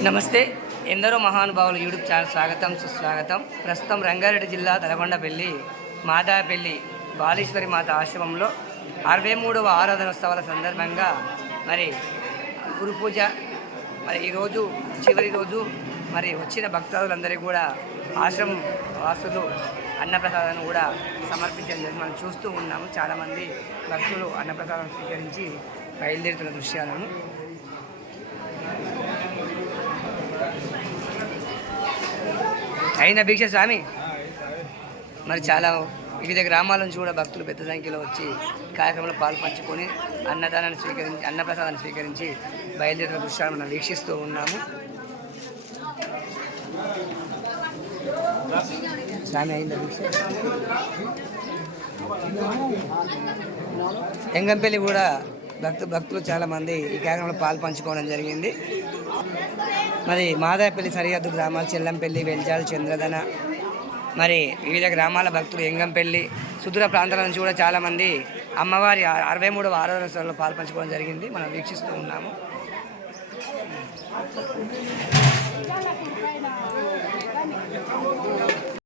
నమస్తే. ఎందరో మహానుభావులు యూట్యూబ్ ఛానల్ స్వాగతం సుస్వాగతం. ప్రస్తుతం రంగారెడ్డి జిల్లా తలకొండపల్లి మాదాపల్లి బాలేశ్వరి మాత ఆశ్రమంలో 63వ ఆరాధనోత్సవాల సందర్భంగా మరి గురు పూజ మరి ఈరోజు చివరి రోజు మరి వచ్చిన భక్తులందరికీ కూడా ఆశ్రమం వాసులు అన్నప్రసాదాన్ని కూడా సమర్పించడం జరిగింది. మనం చూస్తూ ఉన్నాము. చాలామంది భక్తులు అన్నప్రసాదం స్వీకరించి బయలుదేరుతున్న దృశ్యాలను అయిన భిక్ష స్వామి మరి చాలా వివిధ గ్రామాల నుంచి కూడా భక్తులు పెద్ద సంఖ్యలో వచ్చి కార్యక్రమంలో పాల్పంచుకొని అన్నప్రసాదాన్ని స్వీకరించి బయలుదేరిన దృశ్యాలను మనం వీక్షిస్తూ ఉన్నాము. స్వామి అయిందా భిక్ష? ఎంగంపల్లి కూడా భక్తులు చాలామంది ఈ కార్యక్రమంలో పాల్పంచుకోవడం జరిగింది. మరి మాదాపల్లి సరిహద్దు గ్రామాలు చెల్లంపల్లి, వెల్జాల్, చంద్రధన మరి వివిధ గ్రామాల భక్తులు ఎంగంపల్లి సుదూర ప్రాంతాల నుంచి కూడా చాలామంది అమ్మవారి 63వ ఆరాధనోత్సవంలో పాల్పంచుకోవడం జరిగింది. మనం వీక్షిస్తూ ఉన్నాము.